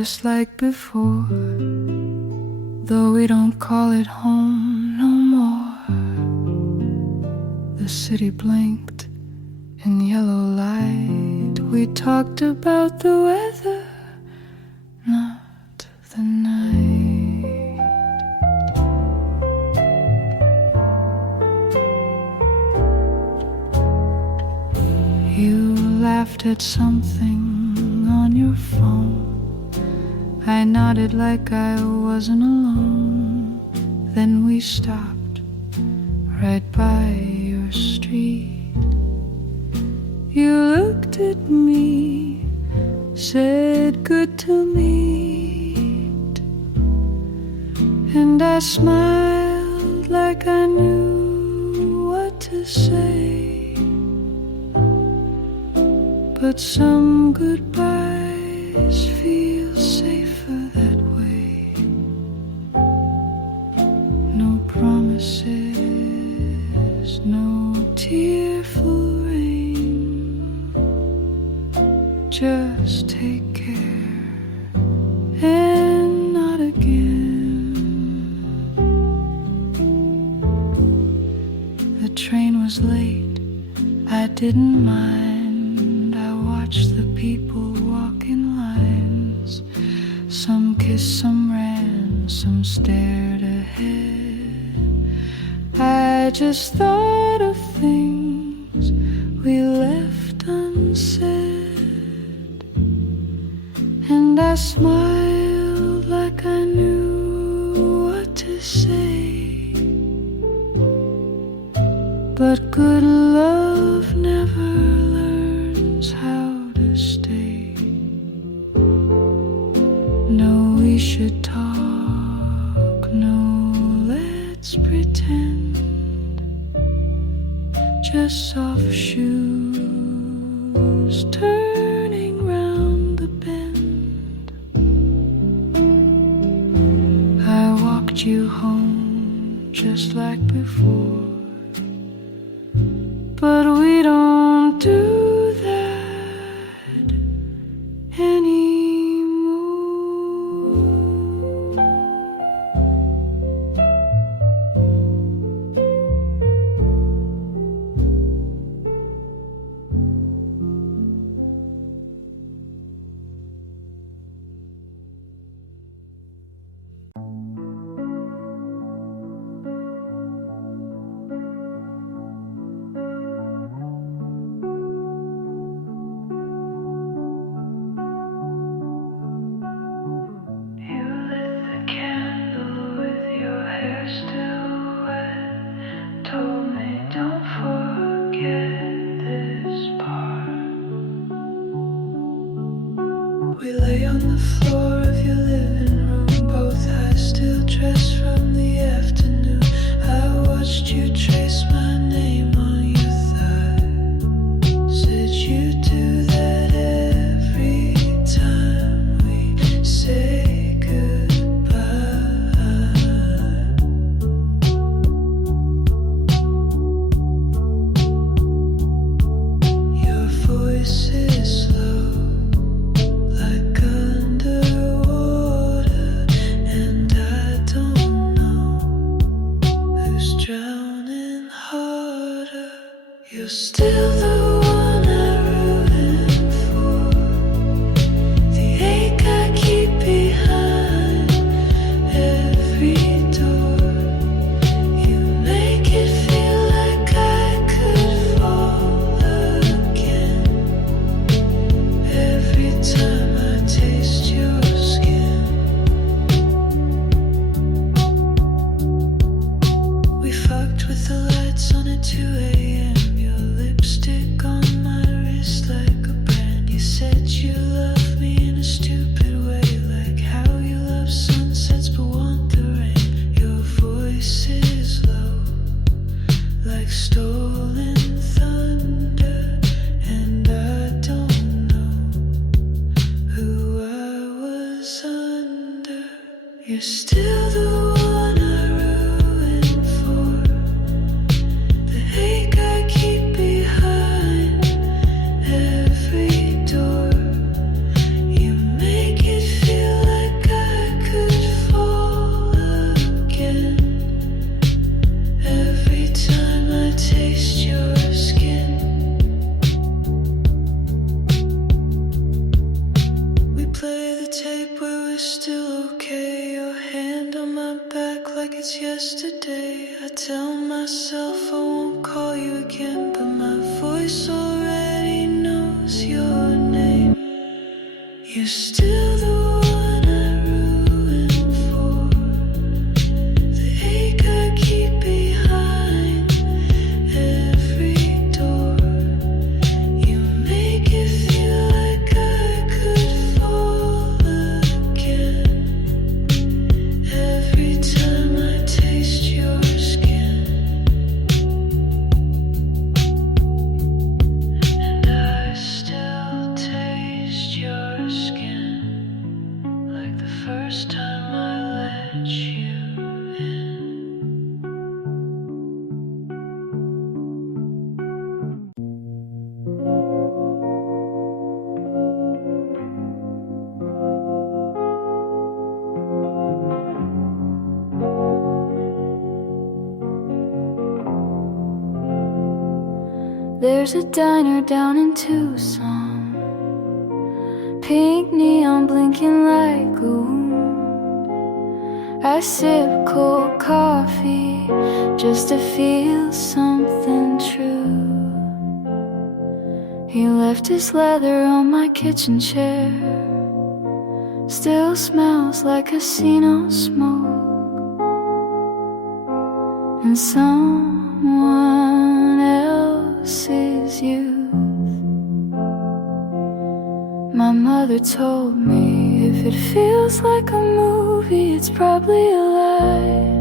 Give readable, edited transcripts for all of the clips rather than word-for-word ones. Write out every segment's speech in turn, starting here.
just like before, though we don't call it home no more. The city blinked in yellow light. We talked about the weather, not the night. You laughed at something on your phone. I nodded like I wasn't alone. Then we stopped right by your street. You looked at me, said good to meet, and I smiled like I knew what to say. But some goodbyes feel safer that way. No promises, no tearful rain. Just take care and not again. The train was late, I didn't mind. Watch the people walk in lines. Some kissed, some ran, some stared ahead. I just thought of things we left unsaid, and I smiled like I knew what to say. But good love never learns how to stay. No, we should talk. No, let's pretend. Just soft shoes turning round the bend. I walked you home just like before, but we don't do that anymore. We lay on the floor of your living room, both high, still dressed from the afternoon. I watched you trace my name on your thigh. Said you do that every time we say goodbye. Your voice is low, like underwater, and I don't know who's drowning harder. You're still the one I root for, the ache I keep behind every door. You make it feel like I could fall again every time I taste your skin. We fucked with the lights on at 2 a.m. Your lipstick There's a diner down in Tucson, pink neon blinking like glue. I sip cold coffee just to feel something true. He left his leather on my kitchen chair, still smells like casino smoke and someone else's youth. My mother told me if it feels like a movie, it's probably a lie.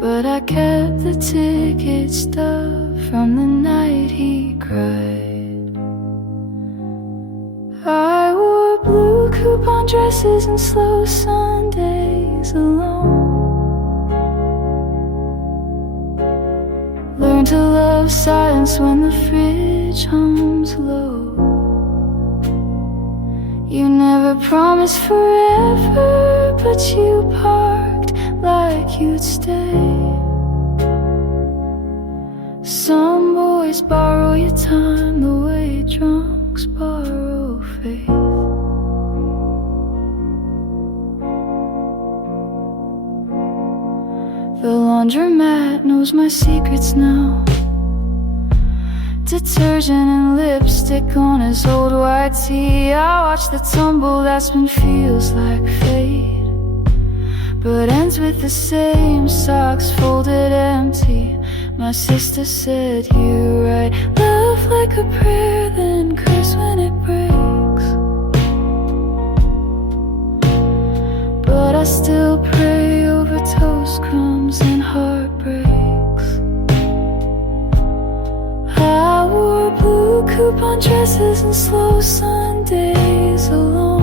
But I kept the ticket stub from the night he cried. I wore blue coupon dresses and slow Sundays alone. Learn to love silence when the fridge hums low. You never promised forever, but you parked like you'd stay. Some boys borrow your time the way drunks borrow faith. The laundromat knows my secrets now. Detergent and lipstick on his old white tee. I watch the tumble that's been feels like fate, but ends with the same socks folded empty. My sister said you write love like a prayer, then curse when it breaks. But I still pray over toast crumbs and heartbreaks. I wore blue coupon dresses and slow Sundays alone.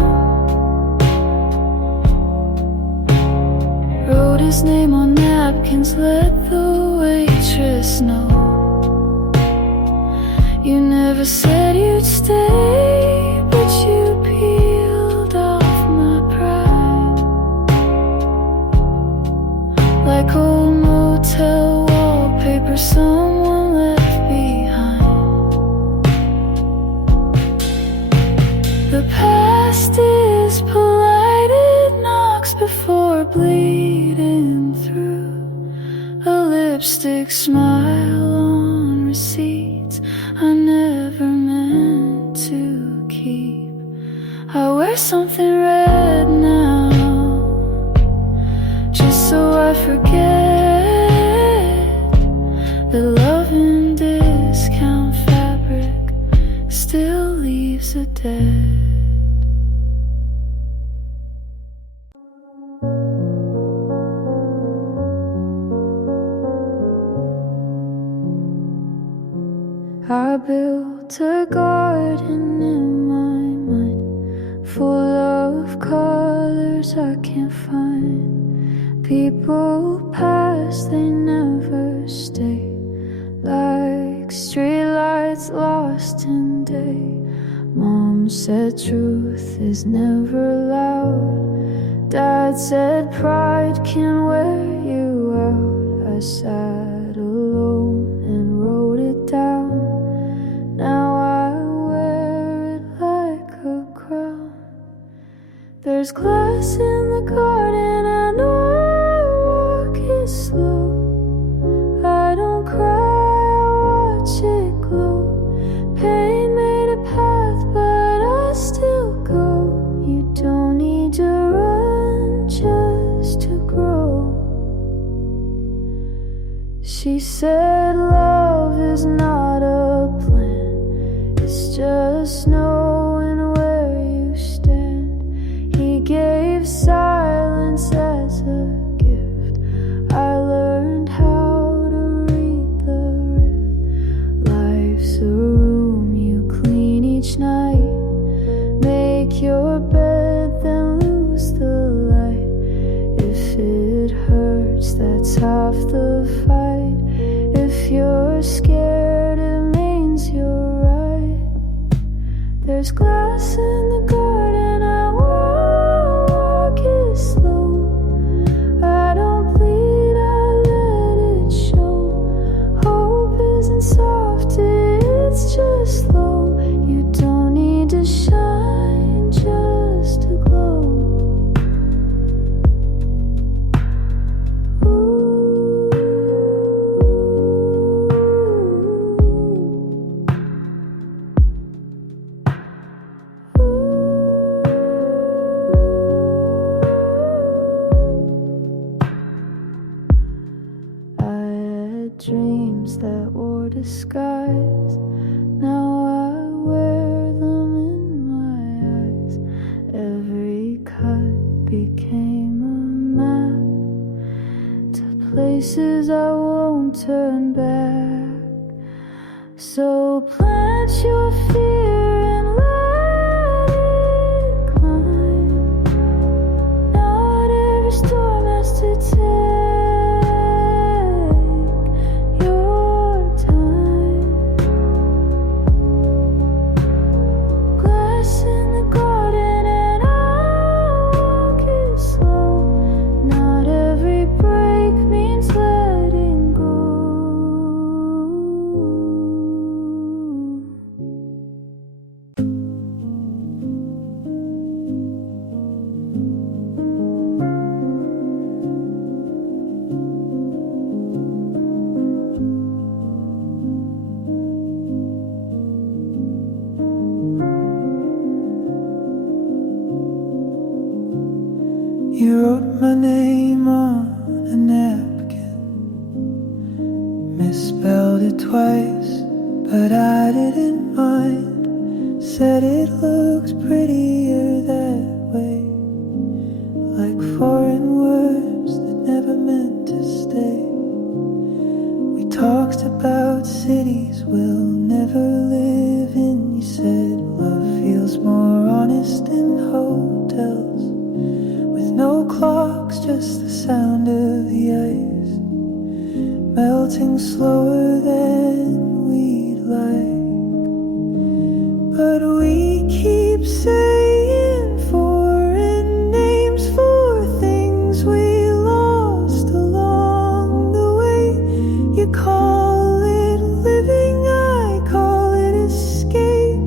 Wrote his name on napkins, let the waitress know. You never said you'd stay, but you peeled off my pride like old motel wallpaper someone left behind. The past is polite, it knocks before bleeding through. A lipstick smile on receipts I never meant to keep. I wear something red now, just so I forget that love in discount fabric still leaves a dead. I built a garden in my mind, full of colors I can't find. People pass, they never stay, like streetlights lost in day. Mom said truth is never loud. Dad said pride can wear you out. I sat alone and wrote it down. Now I wear it like a crown. There's glass in the garden, I know I walk it slow. I don't cry, I watch it glow. Pain made a path, but I still go. You don't need to run just to grow. She said love is not a plan, it's just knowing where you stand. He gave silence as a gift. I learned how to read the rift. Life's a room you clean each night. Make your bed, then lose the light. If it hurts, that's half the fight. If you're dreams that wore disguise. Now I wear them in my eyes. Every cut became a map to places I won't turn back. So plant your fear and let it climb. Not every storm has to take your time. Glass in the garden and I'll walk it slow. Not every break means letting go. You wrote my name on a napkin, misspelled it twice, but I didn't mind. Said it looks prettier that way, like foreign words that never meant to stay. We talked about cities we'll never live in. You said love feels more honest in hotels, with no clocks, just the sound of the ice melting slower than we'd like. But we keep saying foreign names for things we lost along the way. You call it living, I call it escape.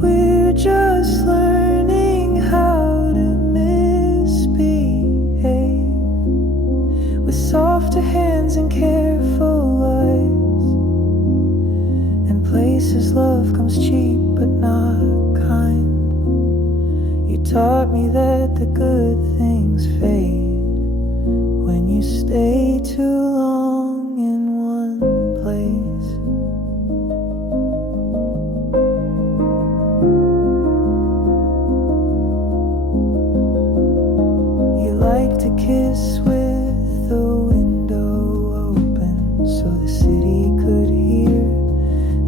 We're just learning how to misbehave, with softer hands and careful eyes, and places love comes cheap but not kind. You taught me that the good things fade when you stay too long in one place. You like to kiss with the window open, so the city could hear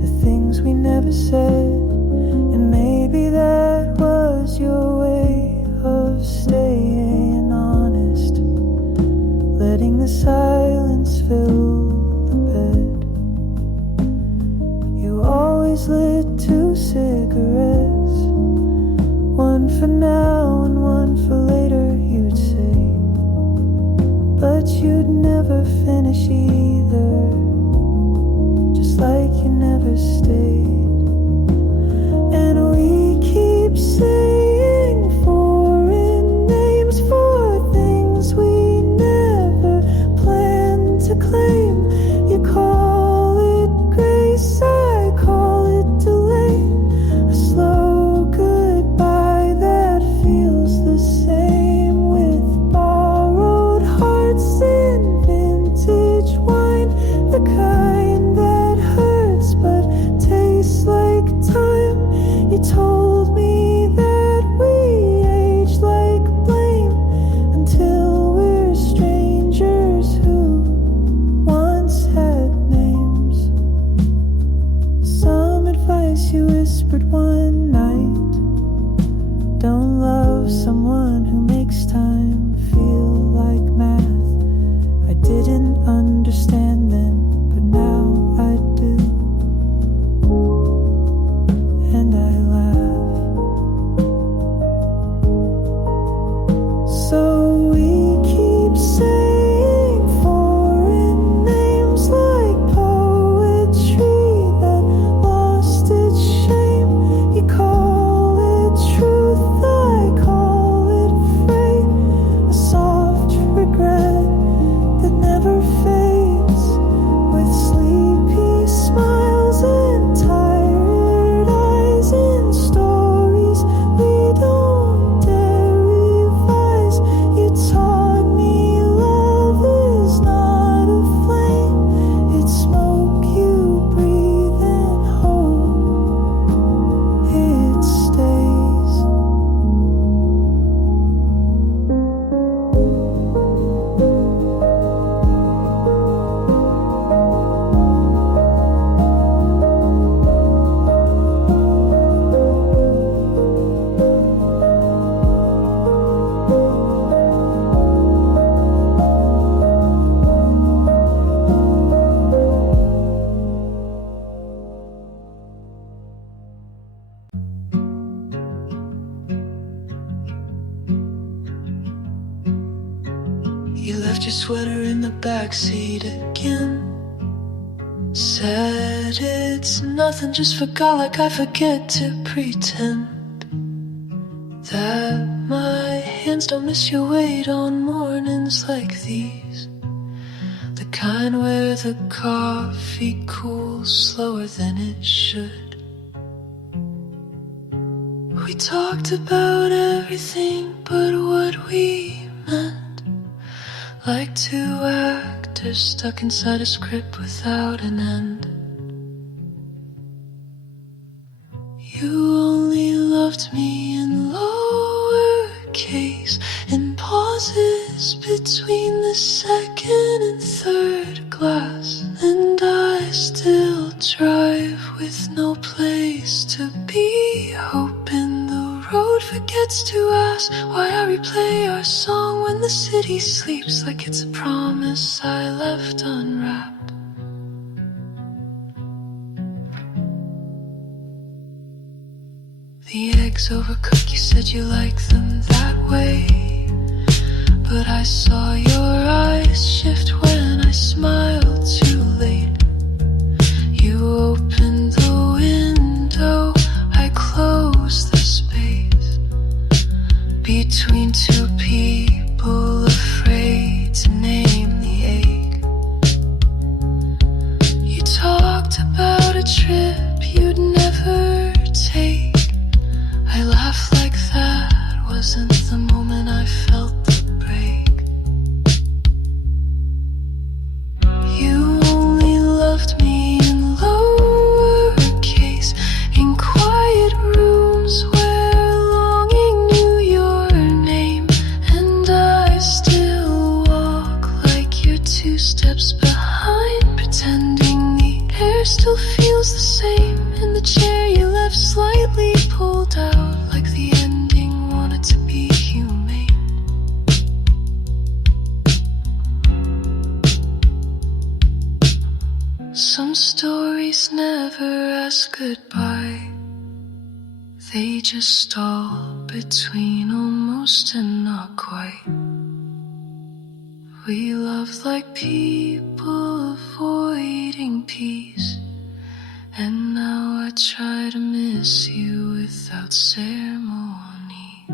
the things we never said. And maybe that was your way of staying honest, letting the silence fill the bed. You always lit 2 cigarettes, one for now and one for later, you'd say, but you'd never finish either, just like you never stayed. And we keep saying foreign names for things we never planned to claim. You call it grace, I call it delay. A slow goodbye that feels the same, with borrowed hearts in vintage wine, the kind that hurts but tastes You left your sweater in the backseat again. Said it's nothing, just forgot like I forget to pretend that my hands don't miss your weight on mornings like these, the kind where the coffee cools slower than it should. We talked about everything but what we meant, like two actors stuck inside a script without an end. You only loved me in lowercase, in pauses between the second and third glass. And I still drive with no place to be, hoping the road forgets to ask why I replay our song when the city sleeps, like it's a promise I left unwrapped. The eggs overcooked, you said you like them that way, but I saw your eyes shift when I smiled too late. You opened the window, I closed the space between two people afraid to name the ache. You talked about a trip you'd never take. I laughed like that wasn't the moment I felt the break. You only loved me in lowercase, in quiet rooms where longing knew your name. And I still walk like you're 2 steps behind, pretending the air still feels the same in the chair you left slightly pulled out, like the ending wanted to be humane. Some stories never ask goodbye, they just stall between almost and not quite. We loved like people avoiding peace, and now I try to miss you without ceremony.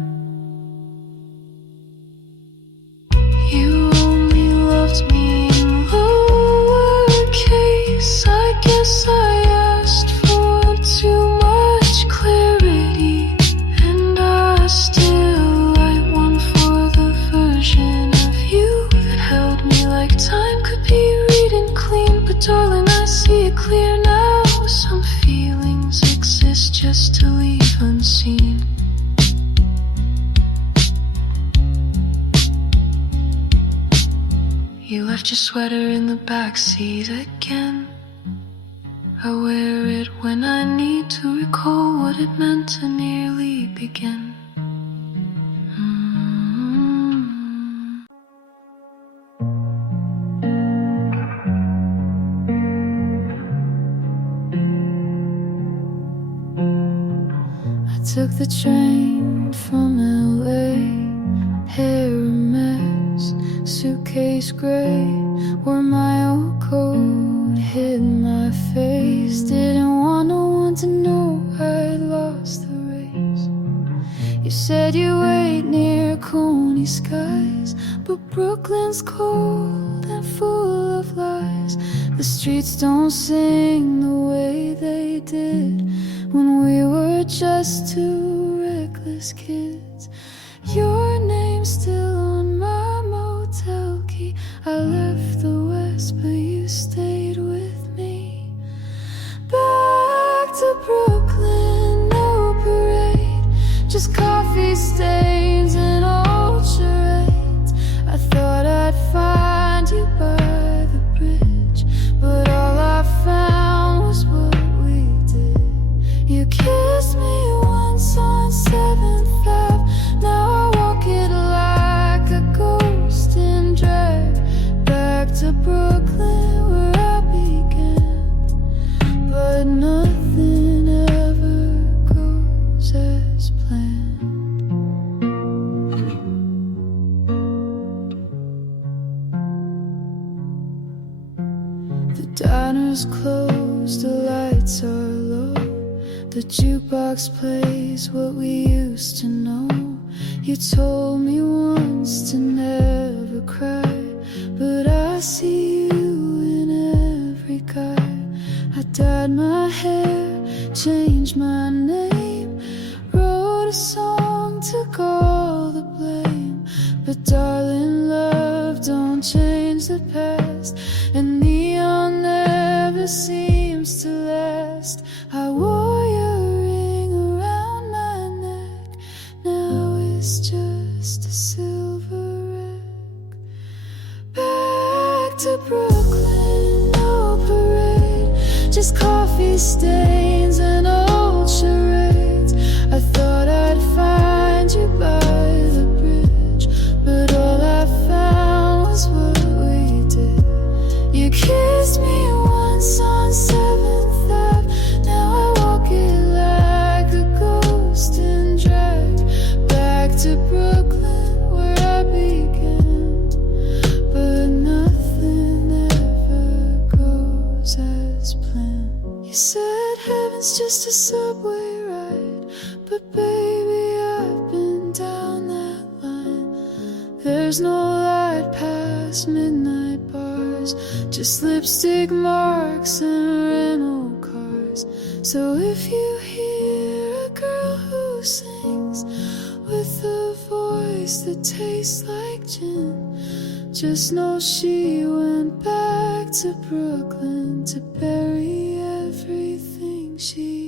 You only loved me in lowercase, I guess I asked for too much clarity, and I still write one for the version of you that held me like time could be reading clean. But darling, I see it clear now, some feelings exist just to leave unseen. You left your sweater in the backseat again. I wear it when I need to recall what it meant to nearly begin. Took the train from LA, hair a mess, suitcase gray, wore my old coat, hid my face, didn't want no one to know I'd lost the race. You said you wait near Coney skies, but Brooklyn's cold and full of lies. The streets don't sing the way they did when we were just 2 reckless kids. Your name's still on my motel key. I left the West, but you stayed with me. Back to Brooklyn, no parade, just coffee stains and old charades. I thought I'd find you by the bridge, but all I found was what we did. You kissed me once on 7th Ave, now I walk it like a ghost and drag back Diners closed, the lights are low. The jukebox plays what we used to know. You told me once to never cry, but I see you in every guy. I dyed my hair, changed my name, wrote a song, took all the blame. But darling, love don't change the past, and neon never seems to last. I wore your ring around my neck, now it's just a silver wreck. Back to Brooklyn, no parade, just coffee stains and old charades. I thought I'd find you by the bridge, but all I found was what we did. You kissed me once on 7th Ave, now I walk it like a ghost in drag. Back to Brooklyn where I began, but nothing ever goes as planned. You said heaven's just a subway ride, but baby, I've been down that line. There's no light past midnight bars, just lipstick marks and rental cars. So if you hear a girl who sings with a voice that tastes like gin, just know she went back to Brooklyn to bury everything she